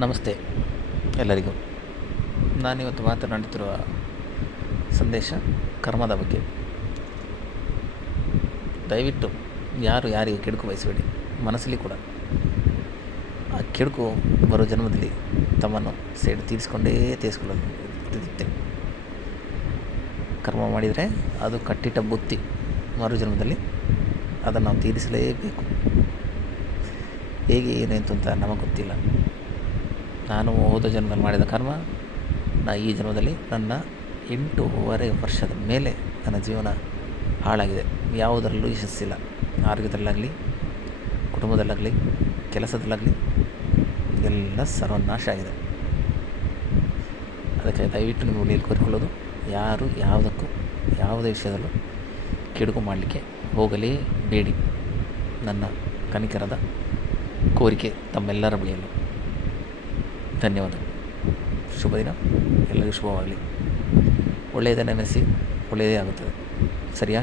ನಮಸ್ತೆ ಎಲ್ಲರಿಗೂ. ನಾನಿವತ್ತು ಮಾತನಾಡುತ್ತಿರುವ ಸಂದೇಶ ಕರ್ಮದ ಬಗ್ಗೆ. ದಯವಿಟ್ಟು ಯಾರು ಯಾರಿಗೂ ಕೆಡುಕು ಬಯಸಬೇಡಿ. ಮನಸ್ಸಲ್ಲಿ ಕೂಡ ಆ ಕೆಡುಕು ಬರೋ ಜನ್ಮದಲ್ಲಿ ತಮ್ಮನ್ನು ಸೇಡು ತೀರಿಸಿಕೊಳ್ಳುತ್ತೆ. ಕರ್ಮ ಮಾಡಿದರೆ ಅದು ಕಟ್ಟಿಟ್ಟ ಬುತ್ತಿ. ಮರು ಜನ್ಮದಲ್ಲಿ ಅದನ್ನು ನಾವು ತೀರಿಸಲೇಬೇಕು. ಹೇಗೆ ಏನಾಯಿತು ಅಂತ ನಮಗೆ ಗೊತ್ತಿಲ್ಲ. ನಾನು ಹೋದ ಜನ್ಮದಲ್ಲಿ ಮಾಡಿದ ಕರ್ಮ ಈ ಜನ್ಮದಲ್ಲಿ ನನ್ನ 8.5 ವರ್ಷದ ಮೇಲೆ ನನ್ನ ಜೀವನ ಹಾಳಾಗಿದೆ. ಯಾವುದರಲ್ಲೂ ಯಶಸ್ಸಿಲ್ಲ. ಆರೋಗ್ಯದಲ್ಲಾಗಲಿ, ಕುಟುಂಬದಲ್ಲಾಗಲಿ, ಕೆಲಸದಲ್ಲಾಗಲಿ ಎಲ್ಲ ಸರ್ವನಾಶ ಆಗಿದೆ. ಅದಕ್ಕೆ ದಯವಿಟ್ಟು ನಿಮ್ಮ ಉಳಿಯಲ್ಲಿ ಕೋರಿಕೊಳ್ಳೋದು, ಯಾರು ಯಾವುದಕ್ಕೂ ಯಾವುದೇ ವಿಷಯದಲ್ಲೂ ಕೆಡುಕು ಮಾಡಲಿಕ್ಕೆ ಹೋಗಲೇಬೇಡಿ. ನನ್ನ ಕನಿಕರದ ಕೋರಿಕೆ ತಮ್ಮೆಲ್ಲರ ಬಳಿಯಲ್ಲೂ. ಧನ್ಯವಾದಗಳು. ಶುಭ ದಿನ. ಎಲ್ಲರಿಗೂ ಶುಭವಾಗಲಿ. ಒಳ್ಳೆಯದನ್ನು ನೆನೆಸಿ ಒಳ್ಳೆಯದೇ ಆಗುತ್ತದೆ. ಸರಿಯಾ?